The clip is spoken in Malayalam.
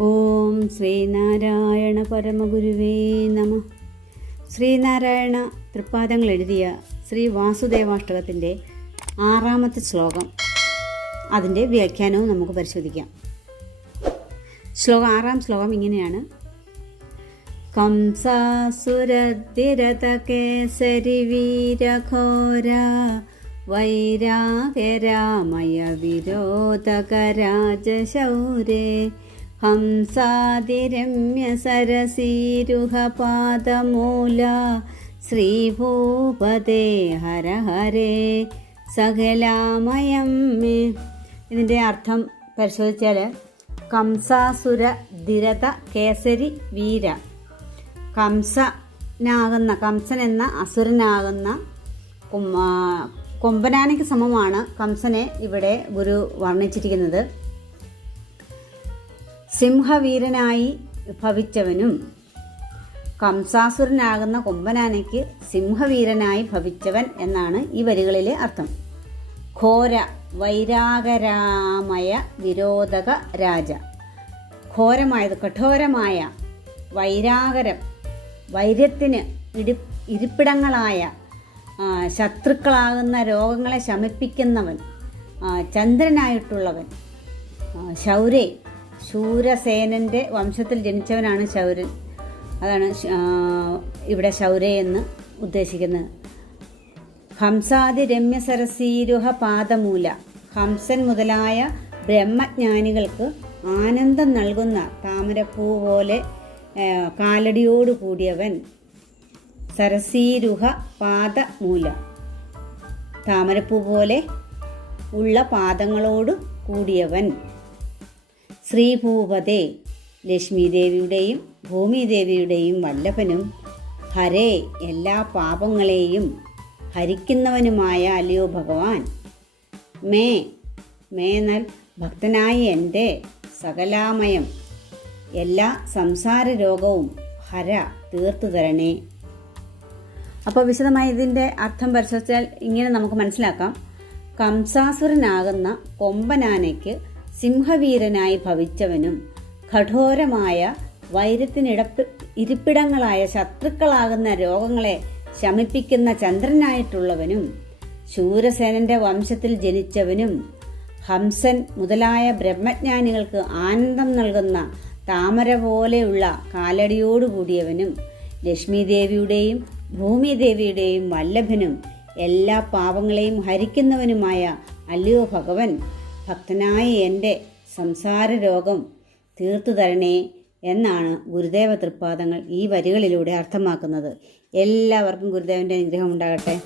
ഓം ശ്രീനാരായണ പരമഗുരുവേ നമ. ശ്രീനാരായണ തൃപ്പാദങ്ങൾ എഴുതിയ ശ്രീ വാസുദേവാഷ്ടകത്തിന്റെ ആറാമത്തെ ശ്ലോകം. അതിന്റെ വ്യാഖ്യാനവും നമുക്ക് പരിശോധിക്കാം. ശ്ലോകം ആറാം ശ്ലോകം ഇങ്ങനെയാണ്. കംസാസുരതിരതകേസരിവീരഘോര വൈരാഗരാമയ വിരോധകരാജശൗരേ സരസീരുഹപാദമൂല ശ്രീഭൂപതേ ഹര ഹരേ സകലാമയം. മേ ഇതിന്റെ അർത്ഥം പരിശോധിച്ചാൽ കംസാസുര ദിരത കേസരി വീര. കംസനാകുന്ന കംസൻ എന്ന അസുരനാകുന്ന കൊമ്പനാനയ്ക്ക് സമമാണ് കംസനെ ഇവിടെ ഗുരു വർണിച്ചിരിക്കുന്നത്. സിംഹവീരനായി ഭവിച്ചവനും കംസാസുരനാകുന്ന കൊമ്പനാനയ്ക്ക് സിംഹവീരനായി ഭവിച്ചവൻ എന്നാണ് ഈ വരികളിലെ അർത്ഥം. ഘോര വൈരാഗരാമയ വിരോധക രാജ. ഘോരമായത് കഠോരമായ വൈരാഗരം വൈര്യത്തിന് ഇടി ഇരിപ്പിടങ്ങളായ ശത്രുക്കളാകുന്ന രോഗങ്ങളെ ശമിപ്പിക്കുന്നവൻ ചന്ദ്രനായിട്ടുള്ളവൻ ശൗരേ ശൂരസേനന്റെ വംശത്തിൽ ജനിച്ചവനാണ് ശൗരൻ അതാണ് ഇവിടെ ശൗര എന്ന് ഉദ്ദേശിക്കുന്നത്. ഹംസാദി രമ്യ രമ്യസരസീരുഹ പാദമൂല ഹംസൻ മുതലായ ബ്രഹ്മജ്ഞാനികൾക്ക് ആനന്ദം നൽകുന്ന താമരപ്പൂ പോലെ കാലടിയോട് കൂടിയവൻ സരസീരുഹ പാദമൂല താമരപ്പൂ പോലെ ഉള്ള പാദങ്ങളോട് കൂടിയവൻ. ശ്രീഭൂപതേ. ലക്ഷ്മീദേവിയുടെയും ഭൂമിദേവിയുടെയും വല്ലഭനും ഹരേ എല്ലാ പാപങ്ങളെയും ഹരിക്കുന്നവനുമായ അല്ലയോ ഭഗവാൻ. മേ മേ എന്നാൽ ഭക്തനായ എന്റെ സകലാമയം എല്ലാ സംസാര രോഗവും ഹര തീർത്തു തരണേ. അപ്പോൾ വിശദമായി ഇതിന്റെ അർത്ഥം പരിശോധിച്ചാൽ ഇങ്ങനെ നമുക്ക് മനസ്സിലാക്കാം. കംസാസുരനാകുന്ന കൊമ്പനാനയ്ക്ക് സിംഹവീരനായി ഭവിച്ചവനും കഠോരമായ വൈരത്തിനിടപ്പ് ഇരിപ്പിടങ്ങളായ ശത്രുക്കളാകുന്ന രോഗങ്ങളെ ശമിപ്പിക്കുന്ന ചന്ദ്രനായിട്ടുള്ളവനും ശൂരസേനന്റെ വംശത്തിൽ ജനിച്ചവനും ഹംസൻ മുതലായ ബ്രഹ്മജ്ഞാനികൾക്ക് ആനന്ദം നൽകുന്ന താമര പോലെയുള്ള കാലടിയോടുകൂടിയവനും ലക്ഷ്മിദേവിയുടെയും ഭൂമിദേവിയുടെയും വല്ലഭനും എല്ലാ പാപങ്ങളെയും ഹരിക്കുന്നവനുമായ അല്ലയോ ഭഗവൻ? ഭക്തനായ എന്റെ സംസാര രോഗം തീർത്തു തരണേ എന്നാണ് ഗുരുദേവ തൃപ്പാദങ്ങൾ ഈ വരികളിലൂടെ അർത്ഥമാക്കുന്നത്. എല്ലാവർക്കും ഗുരുദേവന്റെ അനുഗ്രഹം ഉണ്ടാകട്ടെ.